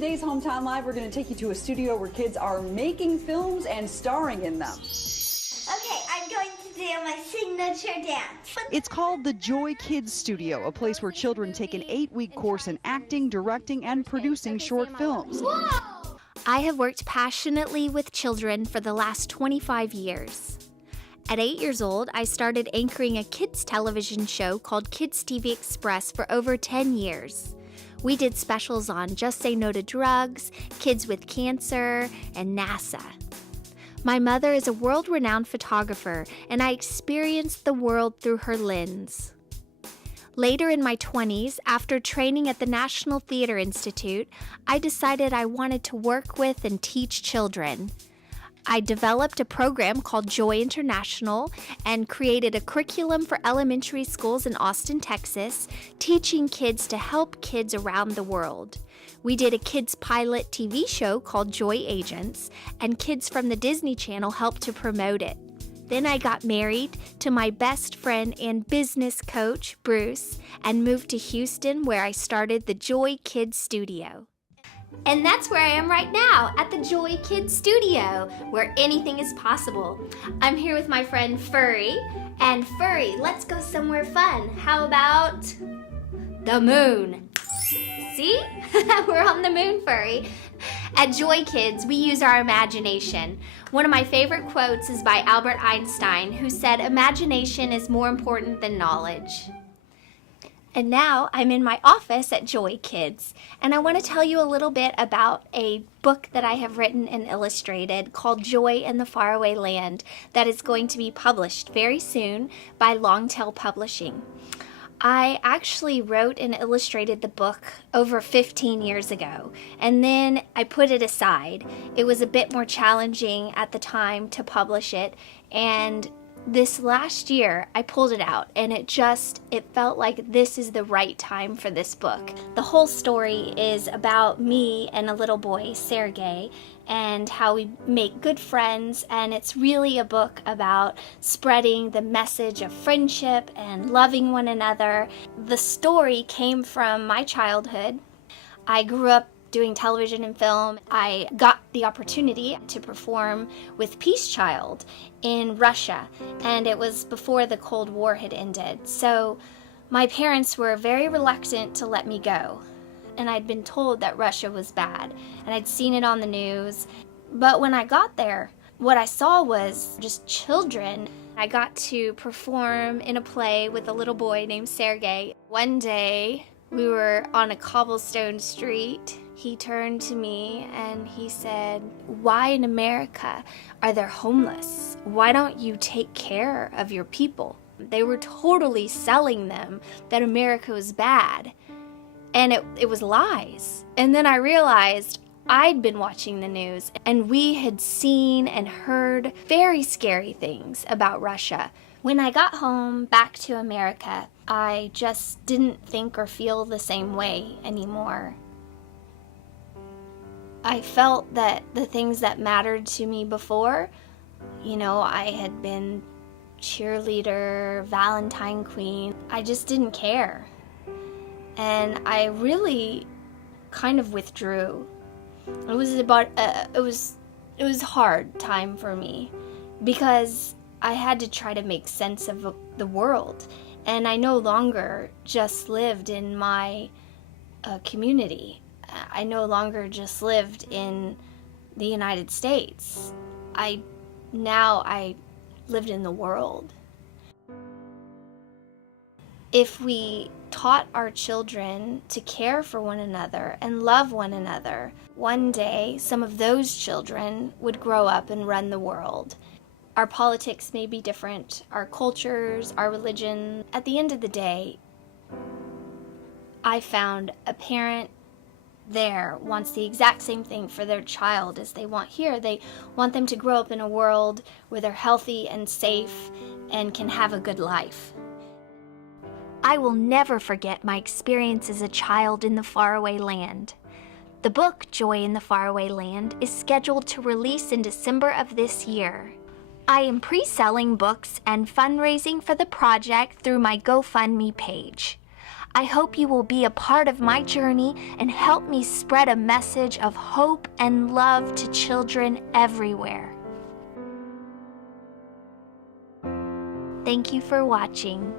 Today's Hometown Live, we're going to take you to a studio where kids are making films and starring in them. Okay, I'm going to do my signature dance. It's called the Joy Kids Studio, a place where children take an 8-week course in acting, directing, and producing short films. Whoa! I have worked passionately with children for the last 25 years. At 8 years old, I started anchoring a kids television show called Kids TV Express for over 10 years. We did specials on Just Say No to Drugs, Kids with Cancer, and NASA. My mother is a world-renowned photographer, and I experienced the world through her lens. Later in my 20s, after training at the National Theater Institute, I decided I wanted to work with and teach children. I developed a program called Joy International and created a curriculum for elementary schools in Austin, Texas, teaching kids to help kids around the world. We did a kids pilot TV show called Joy Agents, and kids from the Disney Channel helped to promote it. Then I got married to my best friend and business coach, Bruce, and moved to Houston, where I started the Joy Kids Studio. And that's where I am right now, at the Joy Kids Studio, where anything is possible. I'm here with my friend Furry, and Furry, let's go somewhere fun. How about the moon? See? We're on the moon, Furry. At Joy Kids, we use our imagination. One of my favorite quotes is by Albert Einstein, who said, "Imagination is more important than knowledge." And now I'm in my office at Joy Kids, and I want to tell you a little bit about a book that I have written and illustrated called Joy in the Faraway Land that is going to be published very soon by Longtail Publishing. I actually wrote and illustrated the book over 15 years ago, and then I put it aside. It was a bit more challenging at the time to publish it, and this last year, I pulled it out, and it felt like this is the right time for this book. The whole story is about me and a little boy, Sergey, and how we make good friends, and it's really a book about spreading the message of friendship and loving one another. The story came from my childhood. I grew up doing television and film. I got the opportunity to perform with Peace Child in Russia, and it was before the Cold War had ended. So my parents were very reluctant to let me go, and I'd been told that Russia was bad, and I'd seen it on the news. But when I got there, what I saw was just children. I got to perform in a play with a little boy named Sergey. One day, we were on a cobblestone street. He turned to me and he said, "Why in America are there homeless? Why don't you take care of your people?" They were totally selling them that America was bad. And it was lies. And then I realized I'd been watching the news, and we had seen and heard very scary things about Russia. When I got home back to America, I just didn't think or feel the same way anymore. I felt that the things that mattered to me before, I had been cheerleader, Valentine Queen, I just didn't care. And I really kind of withdrew. It was a hard time for me because I had to try to make sense of the world, and I no longer just lived in my community. I no longer just lived in the United States. I lived in the world. If we taught our children to care for one another and love one another, one day some of those children would grow up and run the world. Our politics may be different, our cultures, our religion. At the end of the day, I found a parent there wants the exact same thing for their child as they want here. They want them to grow up in a world where they're healthy and safe and can have a good life. I will never forget my experience as a child in the faraway land. The book, Joy in the Faraway Land, is scheduled to release in December of this year. I am pre-selling books and fundraising for the project through my GoFundMe page. I hope you will be a part of my journey and help me spread a message of hope and love to children everywhere. Thank you for watching.